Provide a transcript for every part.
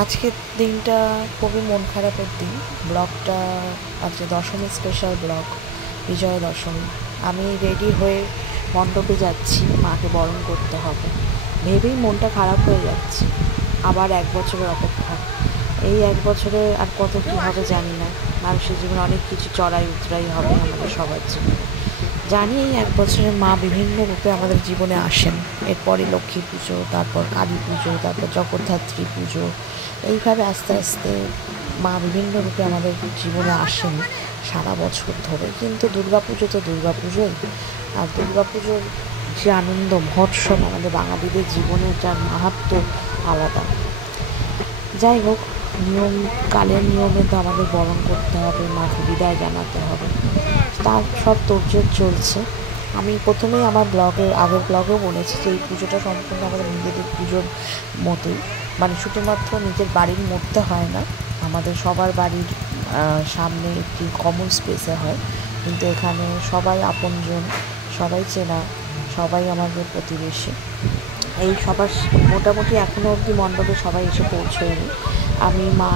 আজকের দিনটা খুবই মন খারাপের দিন। ব্লগটা আজকে দশমী স্পেশাল ব্লগ, বিজয়া দশমী। আমি রেডি হয়ে মণ্ডপে যাচ্ছি, মাকে বরণ করতে হবে ভেবেই মনটা খারাপ হয়ে যাচ্ছে। আবার 1 বছরের অপেক্ষা। এই 1 বছরে আর কত কী হবে জানি না। মানুষের জীবনে অনেক কিছু চড়াই উতরাই হবে আমাদের সবার জীবনে। জানি এই 1 বছরে মা বিভিন্ন রূপে আমাদের জীবনে আসেন। এরপরে লক্ষ্মী পুজো, তারপর কালী পুজো, তারপর জগদ্ধাত্রী পুজো। এইভাবে আস্তে আস্তে মা বিভিন্ন রূপে আমাদের জীবনে আসেন সারা বছর ধরে। কিন্তু দুর্গাপুজো তো দুর্গাপুজোই। আর দুর্গাপুজোর যে আনন্দ মহোৎসব আমাদের বাঙালিদের জীবনে, যার মাহাত্ম্য আলাদা। যাই হোক, কালের নিয়মে তো আমাদের বরণ করতে হবে, মাকে বিদায় জানাতে হবে, তার সব তোড়জোড় চলছে। আমি প্রথমেই আমার আগের ব্লগেও বলেছি যে এই পুজোটা সম্পূর্ণ আমাদের নিজেদের পুজোর মতোই। মানে শুধুমাত্র নিজের বাড়ির মধ্যে হয় না, আমাদের সবার বাড়ির সামনে একটি কমন স্পেসে হয়। কিন্তু এখানে সবাই আপনজন, সবাই চেনা, সবাই আমাদের প্রতিবেশী। এই সবার মোটামুটি এখনও অবধি মণ্ডপে সবাই এসে পৌঁছয়নি। আমি, মা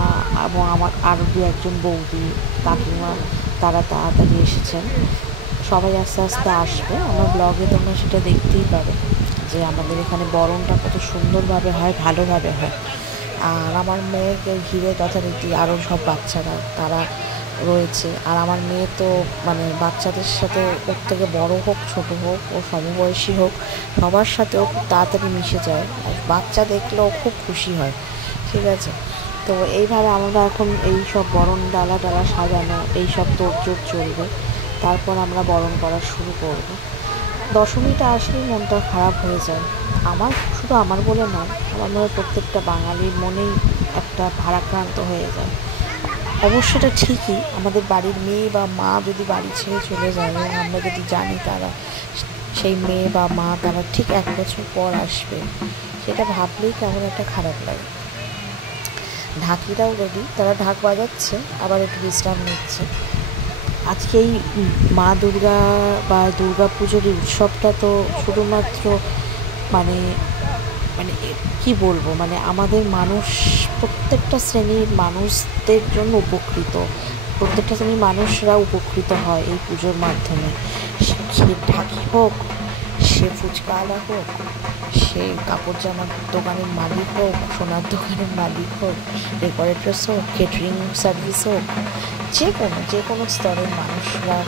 এবং আমার আরও 2-1 বৌদি, কাকিমা, তারা তাড়াতাড়ি এসেছেন। সবাই আস্তে আস্তে আসবে। আমার ব্লগে তোমরা সেটা দেখতেই পাবে যে আমাদের এখানে বরণটা কত সুন্দরভাবে হয়, ভালোভাবে হয়। আর আমার মেয়েকে ঘিরে যথারীতি আরও সব বাচ্চারা তারা রয়েছে। আর আমার মেয়ে তো মানে বাচ্চাদের সাথে, ওর থেকে বড় হোক ছোট হোক, ও সমবয়সী হোক, সবার সাথে ও খুব তাড়াতাড়ি মিশে যায়। আর বাচ্চা দেখলেও খুব খুশি হয়। ঠিক আছে, তো এইভাবে আমরা এখন এই সব বরণ ডালা সাজানো, এই সব তোড়জোড় চলবে। তারপর আমরা বরণ করা শুরু করব। দশমীটা আসলেই মনটা খারাপ হয়ে যায়। শুধু আমার বলে নয়, আমার মনে হয় প্রত্যেকটা বাঙালির মনেই একটা ভারাক্রান্ত হয়ে যায়। অবশ্য এটা ঠিকই, আমাদের বাড়ির মেয়ে বা মা যদি বাড়ি ছেড়ে চলে যায় এবং আমরা যদি জানি তারা, সেই মেয়ে বা মা তারা ঠিক 1 বছর পর আসবে, সেটা ভাবলেই কেমন একটা খারাপ লাগে। ঢাকিরাও রেডি, তারা ঢাক বাজাচ্ছে, আবার একটু বিশ্রাম নিচ্ছে। আজকে এই মা দুর্গা বা দুর্গা পুজোর উৎসবটা তো শুধুমাত্র মানে মানে কি বলবো, মানে আমাদের মানুষ, প্রত্যেকটা শ্রেণীর মানুষদের জন্য উপকৃত। প্রত্যেকটা শ্রেণীর মানুষরা উপকৃত হয় এই পুজোর মাধ্যমে। সে ঢাকি হোক, সে ফুচকাওয়ালা হোক, সে কাপড় জামার দোকানের মালিক হোক, সোনার দোকানের মালিক হোক, ডেকোরেটরস হোক, কেটারিং সার্ভিস হোক, যে কোনো স্তরের মানুষরা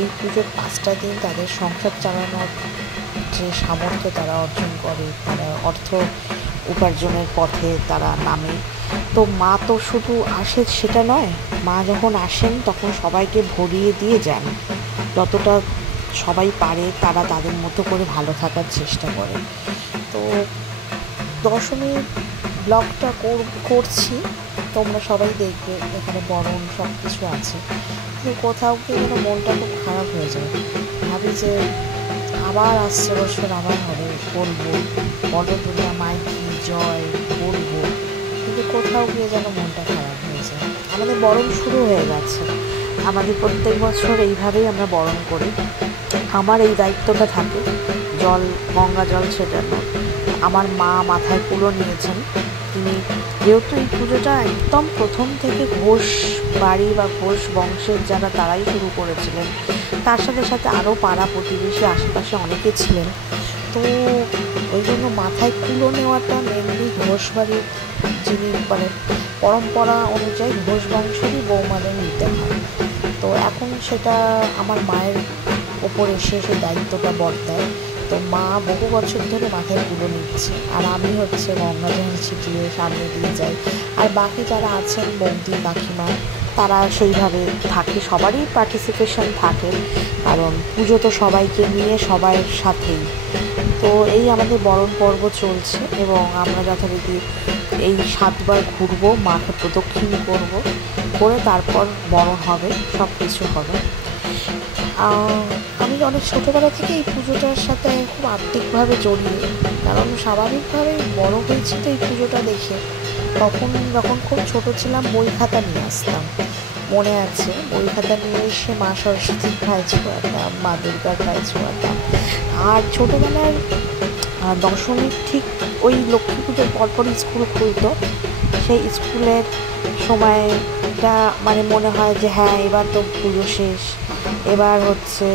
এই পুজোর 5টা দিন তাদের সংসার চালানোর যে সামর্থ্য তারা অর্জন করে, তারা অর্থ উপার্জনের পথে তারা নামে। তো মা তো শুধু আসে সেটা নয়, মা যখন আসেন তখন সবাইকে ভরিয়ে দিয়ে যান। যতটা সবাই পারে তারা তাদের মতো করে ভালো থাকার চেষ্টা করে। তো দশমীর ব্লগটা করছি, তোমরা সবাই দেখবে। এখানে বরণ সব কিছু আছে, কিন্তু কোথাও গিয়ে যেন মনটা খুব খারাপ হয়ে যায়। ভাবি যে আবার আসছে বছর আবার হবে, বলবো বড়দুর্গা মাই কি জয় বলবো, কিন্তু কোথাও গিয়ে যেন মনটা খারাপ হয়ে যায়। আমাদের বরণ শুরু হয়ে গেছে, আমাদের প্রত্যেক বছর এইভাবেই আমরা বরণ করি। আমার এই দায়িত্বটা থাকে গঙ্গা জল ছেটানো। আমার মা মাথায় কুলো নিয়েছেন। তিনি যেহেতু এই পুজোটা একদম প্রথম থেকে ঘোষ বাড়ি বা ঘোষ বংশের যারা, তারাই শুরু করেছিলেন। তার সাথে সাথে আরও পাড়া প্রতিবেশী আশেপাশে অনেকে ছিলেন। তো ওই জন্য মাথায় কুলো নেওয়াটা মেনলি ঘোষ বাড়ির, যিনি মানে পরম্পরা অনুযায়ী ঘোষ বংশেরই বৌমাদের নিতে হয়। তো এখন সেটা আমার মায়ের ওপর এসে সেই দায়িত্বটা বর্তায়। তো মা বহু বছর ধরে মাথায় কুলো নিচ্ছে, আর আমি হচ্ছে গঙ্গা জল ছিটিয়ে সামনে দিয়ে যাই। আর বাকি যারা আছেন বৌদি, কাকিমা, তারা সেইভাবে থাকে। সবারই পার্টিসিপেশন থাকে, কারণ পুজো তো সবাইকে নিয়ে, সবার সাথেই। তো এই আমাদের বরণ পর্ব চলছে এবং আমরা যথারীতি এই 7বার ঘুরবো, মাকে প্রদক্ষিণ করে তারপর বরণ হবে, সব কিছু হবে। আমি অনেক ছোটোবেলা থেকে এই পুজোটার সাথে খুব আত্মিকভাবে জড়িয়ে, কারণ স্বাভাবিকভাবেই বড় হয়েছি তো এই পুজোটা দেখে। যখন খুব ছোটো ছিলাম, বই খাতা নিয়ে আসতাম, মনে আছে, বই খাতা নিয়ে এসে মা সরস্বতীর পায়ে ছোঁয়াতাম, মা দুর্গার পায়ে ছোঁয়াতাম। আর ছোটোবেলার দশমীর ঠিক ওই লক্ষ্মী পুজোর পরপরই স্কুল খুলতো, সেই স্কুলের সময়টা মানে মনে হয় যে হ্যাঁ এবার তো পুজো শেষ, এবার হচ্ছে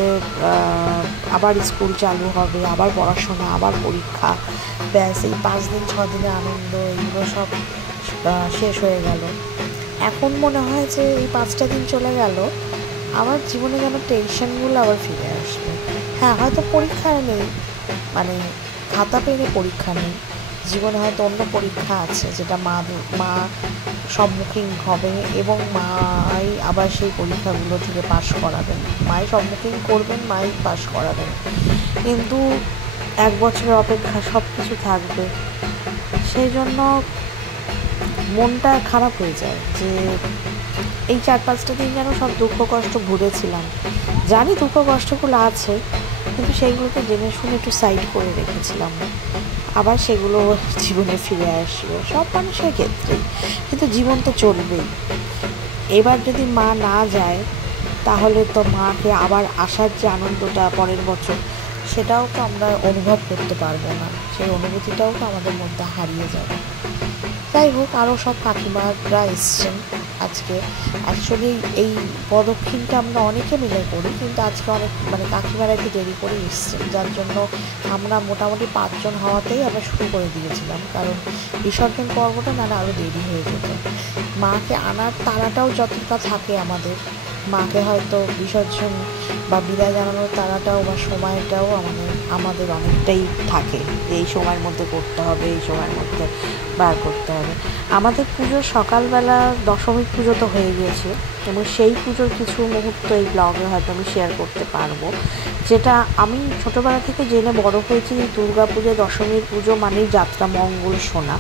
আবার স্কুল চালু হবে, আবার পড়াশোনা, আবার পরীক্ষা, ব্যাস এই 5 দিন 6 দিনের আনন্দ এগুলো সব শেষ হয়ে গেল। এখন মনে হয় যে এই 5টা দিন চলে গেল, আমার জীবনে যেন টেনশনগুলো আবার ফিরে আসবে। হ্যাঁ হয়তো পরীক্ষা নেই, মানে খাতা পেনে পরীক্ষা নেই, জীবনে হয়তো অন্য পরীক্ষা আছে যেটা মা সম্মুখীন হবে এবং মাই আবার সেই পরীক্ষাগুলো থেকে পাশ করাবেন, মাই সম্মুখীন করবেন, মাই পাশ করাবেন, কিন্তু 1 বছরের অপেক্ষা সব কিছু থাকবে। সেই জন্য মনটা খারাপ হয়ে যায় যে এই 4-5টা দিন যেন সব দুঃখ কষ্ট ভুলেছিলাম। জানি দুঃখ কষ্টগুলো আছে, কিন্তু সেইগুলোকে জেনে শুনে একটু সাইড করে রেখেছিলাম, আবার সেগুলো জীবনে ফিরে আসবে সব মানুষের ক্ষেত্রেই, কিন্তু জীবন তো চলবেই। এবার যদি মা না যায় তাহলে তো মাকে আবার আসার যে আনন্দটা পরের বছর, সেটাও তো আমরা অনুভব করতে পারবো না, সেই অনুভূতিটাও তো আমাদের মধ্যে হারিয়ে যাবে। যাই হোক, আরও সব কাকিমারা এসছেন আজকে। অ্যাকচুয়ালি এই প্রদক্ষিণটা আমরা অনেকে মিলে করি, কিন্তু আজকে অনেক মানে কাকিমারা একটু দেরি করে এসছেন, যার জন্য আমরা মোটামুটি 5 জন হওয়াতেই আমরা শুরু করে দিয়েছিলাম, কারণ বিসর্জন পর্বটা না আরও দেরি হয়ে যেত। মাকে আনার তাড়াটাও যতটা থাকে আমাদের, মাকে হয়তো বিসর্জন বা বিদায় জানানোর তাড়াটাও বা সময়টাও আমাদের অনেকটাই থাকে, এই সময়ের মধ্যে করতে হবে, এই সময়ের মধ্যে বার করতে হবে। আমাদের পুজোর সকালবেলা দশমী পুজো তো হয়ে গিয়েছে, এবং সেই পুজোর কিছু মুহূর্ত এই ব্লগে হয়তো আমি শেয়ার করতে পারবো, যেটা আমি ছোটোবেলা থেকে জেনে বড় হয়েছি। দুর্গা পুজো, দশমীর পুজো মানেই যাত্রা মঙ্গল শোনা,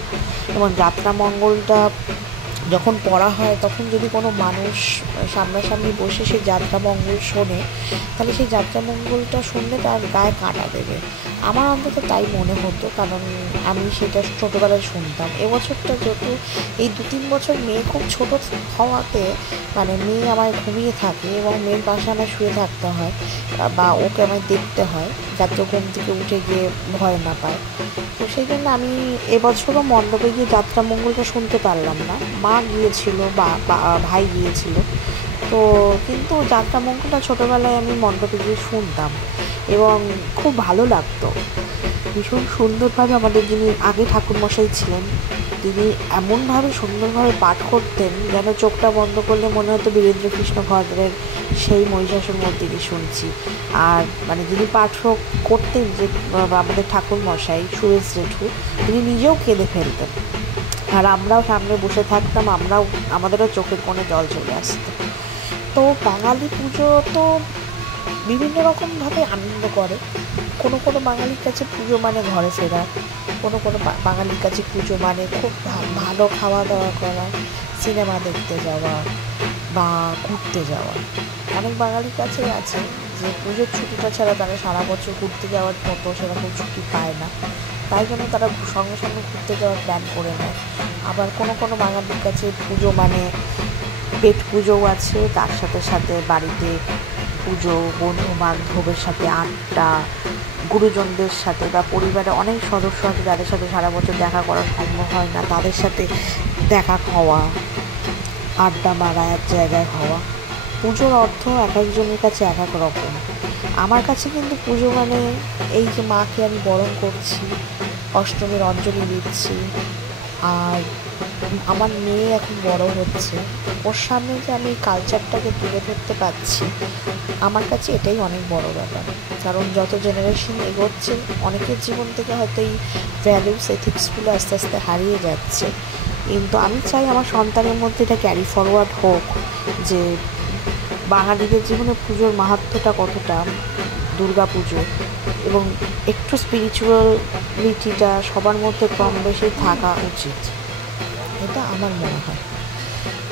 এবং যাত্রা মঙ্গলটা যখন পড়া হয় তখন যদি কোনো মানুষ সামনাসামনি বসে সেই যাত্রামঙ্গল শোনে, তাহলে সেই যাত্রামঙ্গলটা শুনলে তার গায়ে কাঁটা দেবে। আমার অন্তত তাই মনে হতো, কারণ আমি সেটা ছোটোবেলায় শুনতাম। এবছরটা যেহেতু এই 2-3 বছর মেয়ে খুব ছোটো হওয়াতে, মানে মেয়ে আমার ঘুমিয়ে থাকে এবং মেয়ের পাশে আমার শুয়ে থাকতে হয়, বা ওকে আমায় দেখতে হয় যাতে ঘুম থেকে উঠে গিয়ে ভয় না পায়। তো সেই জন্য আমি এবছরও মণ্ডপে গিয়ে যাত্রামঙ্গলটা শুনতে পারলাম না। মা গিয়েছিল বা ভাই গিয়েছিল, তো কিন্তু যাত্রামঙ্গলটা ছোটোবেলায় আমি মণ্ডপে গিয়ে শুনতাম এবং খুব ভালো লাগতো। ভীষণ সুন্দরভাবে আমাদের যিনি আগে ঠাকুরমশাই ছিলেন, তিনি এমনভাবে সুন্দরভাবে পাঠ করতেন যেন চোখটা বন্ধ করলে মনে হতো বীরেন্দ্রকৃষ্ণ ভদ্রের সেই মহিষাসুর মর্দিনী শুনছি। আর মানে যিনি পাঠ করতেন, যে আমাদের ঠাকুরমশাই সুরেশ জেঠু, তিনি নিজেও কেঁদে ফেলতেন, আর আমরাও সামনে বসে থাকতাম, আমাদেরও চোখের কোণে জল চলে আসতো। তো বাঙালি পুজো তো বিভিন্ন রকমভাবে আনন্দ করে। কোনো বাঙালির কাছে পুজো মানে ঘরে ফেরা, কোনো বাঙালির কাছে পুজো মানে খুব ভালো খাওয়া দাওয়া করা, সিনেমা দেখতে যাওয়া বা ঘুরতে যাওয়া। অনেক বাঙালির কাছে আছে যে পুজোর ছুটিটা ছাড়া তারা সারা বছর ঘুরতে যাওয়ার মতো সেরকম ছুটি পায় না, তাই জন্য তারা সঙ্গে সঙ্গে ঘুরতে যাওয়ার প্ল্যান করে নেয়। আবার কোনো বাঙালির কাছে পুজো মানে পেট পুজোও আছে, তার সাথে সাথে বাড়িতে পুজো, বন্ধু বান্ধবের সাথে আড্ডা, গুরুজনদের সাথে বা পরিবারে অনেক সদস্য আছে যাদের সাথে সারা বছর দেখা করা সম্ভব হয় না, তাদের সাথে দেখা হওয়া, আড্ডা মারা, এক জায়গায় হওয়া। পুজোর অর্থ এক একজনের কাছে এক এক রকম। আমার কাছে কিন্তু পুজো মানে এই যে মাকে আমি বরণ করছি, অষ্টমীর অঞ্জলি দিচ্ছি, আর আমার মেয়ে এখন বড় হচ্ছে, ওর সামনে যে আমি কালচারটাকে তুলে ধরতে পারছি, আমার কাছে এটাই অনেক বড় ব্যাপার। কারণ যত জেনারেশন এগোচ্ছে, অনেকের জীবন থেকে হয়তো এই ভ্যালুস এথিক্সগুলো আস্তে আস্তে হারিয়ে যাচ্ছে, কিন্তু আমি চাই আমার সন্তানের মধ্যে এটা ক্যারি ফরওয়ার্ড হোক, যে বাঙালিদের জীবনে পুজোর মাহাত্ম্যটা কতটা, দুর্গা পুজো, এবং একটু স্পিরিচুয়ালিটিটা সবার মধ্যে কম বেশি থাকা উচিত, এটা আমার মনে হয়।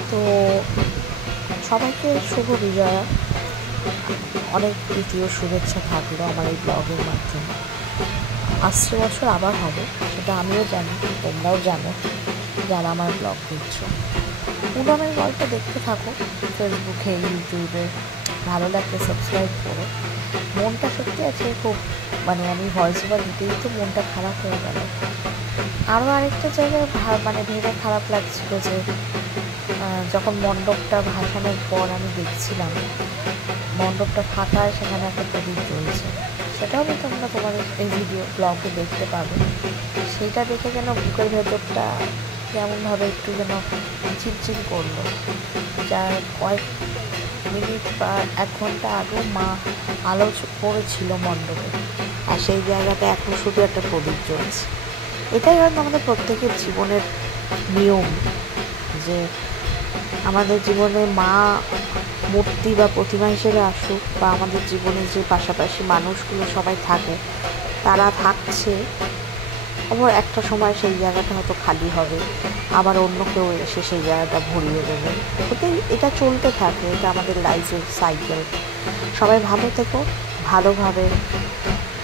তো সবাইকে শুভ বিজয়া, অনেক দ্বিতীয় শুভেচ্ছা থাকলো আমার এই ব্লগের মাধ্যমে। আসছে বছর আবার হবে, সেটা আমিও জানি, তোমরাও জানো যারা আমার ব্লগ দেখছো। পুরাণের গল্প দেখতে থাকো ফেসবুকে, ইউটিউবে, ভালো লাগলে সাবস্ক্রাইব করো। মনটা সত্যি আছে খুব, মানে আমি ভয়েস ওভার দিতেই তো মনটা খারাপ হয়ে গেল। আরও আরেকটা জায়গায় মানে ভেবে খারাপ লাগছিল যে যখন মণ্ডপটা ভাসানোর পর আমি দেখছিলাম মণ্ডপটা ফাঁকায়, সেখানে একটা প্রদীপ জ্বলছে। সেটাও আমি তোমাদের এই ভিডিও ব্লগে দেখতে পাবে। সেইটা দেখে যেন বুকের ভেতরটা কেমনভাবে একটু যেন চিলচিল করলো। যার কয়েক মিনিট বা 1 ঘন্টা আগেও মা আলো পড়েছিল মণ্ডপে, আর সেই জায়গাটা এখন শুধু একটা প্রদীপ জ্বলছে। এটাই হয়তো আমাদের প্রত্যেকের জীবনের নিয়ম, যে আমাদের জীবনে মা মূর্তি বা প্রতিমা হিসেবে আসুক, বা আমাদের জীবনে যে পাশাপাশি মানুষগুলো সবাই থাকে তারা থাকছে, আবার একটা সময় সেই জায়গাটা হয়তো খালি হবে, আবার অন্য কেউ এসে সেই জায়গাটা ভরিয়ে দেবে। ওটাই, এটা চলতে থাকে, এটা আমাদের লাইফের সাইকেল। সবাই ভালো থেকো, ভালোভাবে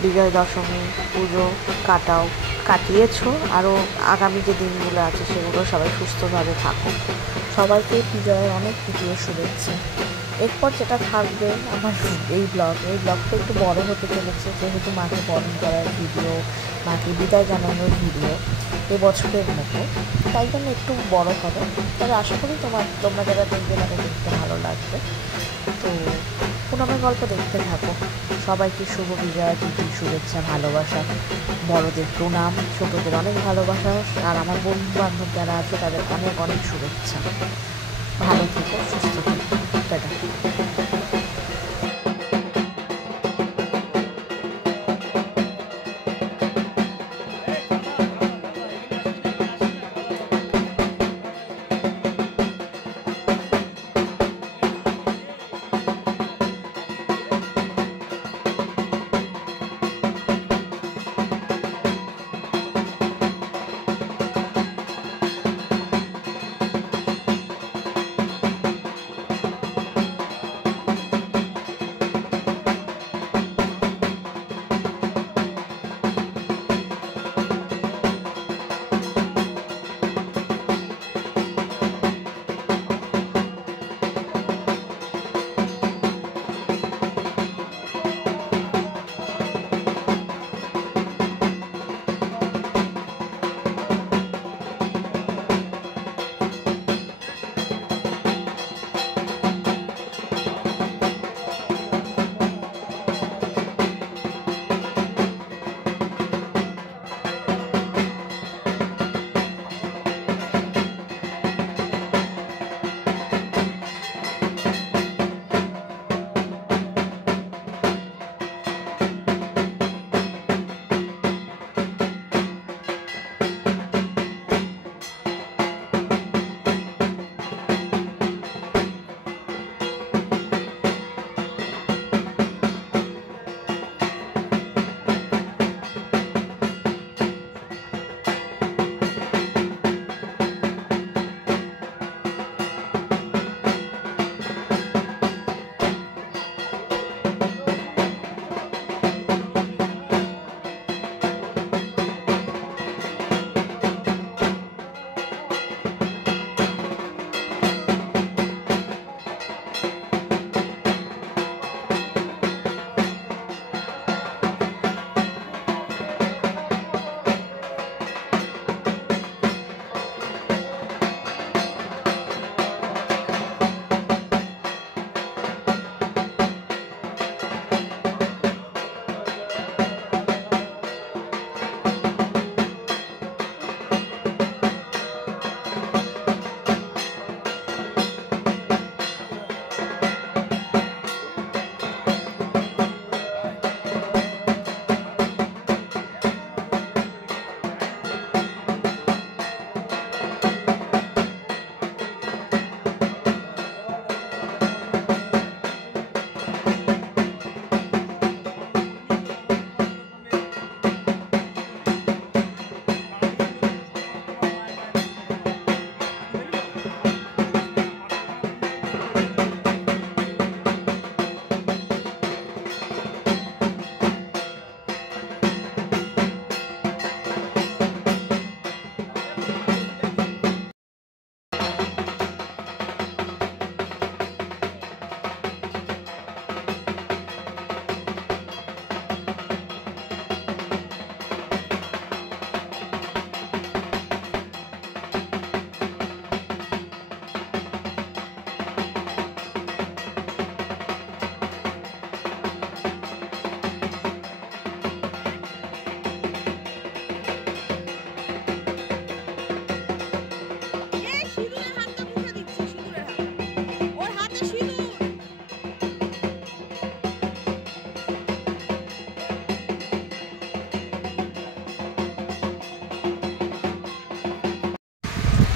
বিজয় দশমী পুজো কাটিয়েছো, আরও আগামী যে দিনগুলো আছে সেগুলো সবাই সুস্থভাবে থাকো। সবাইকে বিজয়ের অনেক ভিডিও শুভেচ্ছা। এরপর যেটা থাকবে আমার এই ব্লগটা একটু বড় হতে চলেছে, যেহেতু মাকে বরণ করার ভিডিও, মাকে বিদায় জানানোর ভিডিও এবছরের মতো, তাই জন্য একটু বড় হবে। তবে আশা করি তোমরা যারা দেখবে তাদের দেখতে ভালো লাগবে। তো পুনমের গল্প দেখতে থাকো। সবাইকে শুভ বিজয়া তিথি শুভেচ্ছা, ভালোবাসা, বড়দের প্রণাম, ছোটদের অনেক ভালোবাসা, আর আমার বন্ধু বান্ধব যারা আছে তাদের অনেক অনেক শুভেচ্ছা। ভালো থেকো, সুস্থ থেকো, টাটা।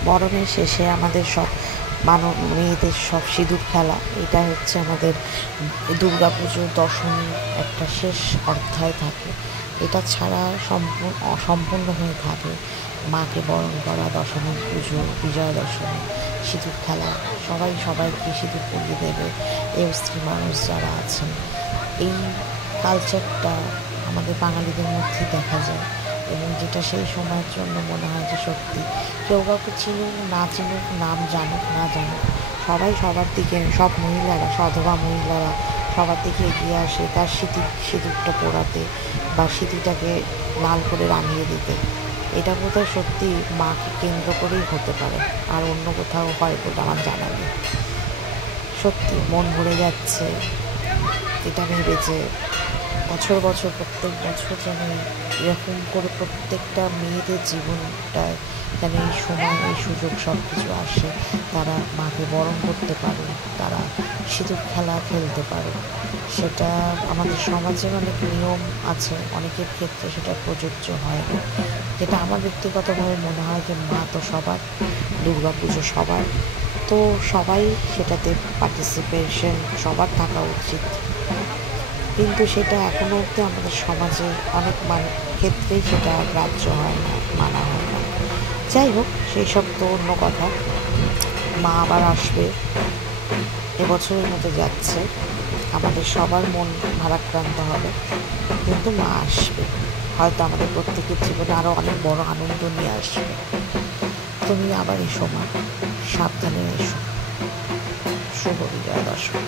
বরণের শেষে আমাদের সব মেয়েদের সব সিঁদুর খেলা, এটা হচ্ছে আমাদের দুর্গাপুজোর দশমীর একটা শেষ অধ্যায় থাকে। এটা ছাড়া অসম্পূর্ণ হয়ে থাকে মাকে বরণ করা, দশমী পুজো, বিজয়া দশমী, সিঁদুর খেলা, সবাই সবাইকে সিঁদুর পরিয়ে দেবে। এই স্ত্রী মানুষ যারা আছেন, এই কালচারটা আমাদের বাঙালিদের মধ্যে দেখা যায়, এবং যেটা সেই সময়ের জন্য মনে হয় যে সত্যি কেউ কাউকে চিনুক না চিনুক, নাম জানুক না জানুক, সবাই সবার দিকে, সব মহিলারা, সধবা মহিলারা সবার দিকে এগিয়ে আসে তার সিঁদুরটা পোড়াতে বা সিঁদুরটাকে লাল করে রাঙিয়ে দিতে। এটা বোধহয় সত্যি মাকে কেন্দ্র করেই হতে পারে, আর অন্য কোথাও হয় বলে আমার জানা নেই। সত্যি মন ভরে যাচ্ছে এটা ভেবে যে বছর বছর প্রত্যেক বছর যেন এরকম করে প্রত্যেকটা মেয়েদের জীবনটায় যেন এই সময়, এই সুযোগ সব কিছু আসে, তারা মাকে বরণ করতে পারে, তারা সিঁদুর খেলা খেলতে পারে। সেটা আমাদের সমাজের অনেক নিয়ম আছে, অনেকের ক্ষেত্রে সেটা প্রযোজ্য হয় না। যেটা আমার ব্যক্তিগতভাবে মনে হয় যে মা তো সবার, দুর্গা পুজো সবার, তো সবাই সেটাতে পার্টিসিপেশন সবার থাকা উচিত। কিন্তু সেটা এখনও অবধি আমাদের সমাজে অনেক ক্ষেত্রেই সেটা গ্রাহ্য হয় না, মানা হয় না। যাই হোক, সেই সব তো অন্য কথা। মা আবার আসবে, এবছরের মতো যাচ্ছে, আমাদের সবার মন ভারাক্রান্ত হবে, কিন্তু মা আসবে, হয়তো আমাদের প্রত্যেকের জীবনে আরও অনেক বড় আনন্দ নিয়ে আসবে। তুমি আবার এসো মা, সাবধানে এসো। শুভ বিজয়া দশমী।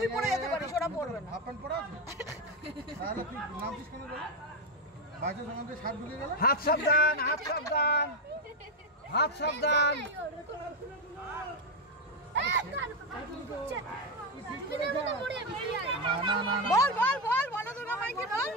তুই পড়ে যেতে পারিস, ওরা পড়বে না। হাফ প্যান্ট পরা আছে তাহলে তুই নামছিস কেন বল বাইরে সঙ্গে দিয়ে শার্ট ঢুকে গেল হাত সাবধান হাত সাবধান হাত সাবধান না না না বল বল বল বনদুর্গা মাইকে বল।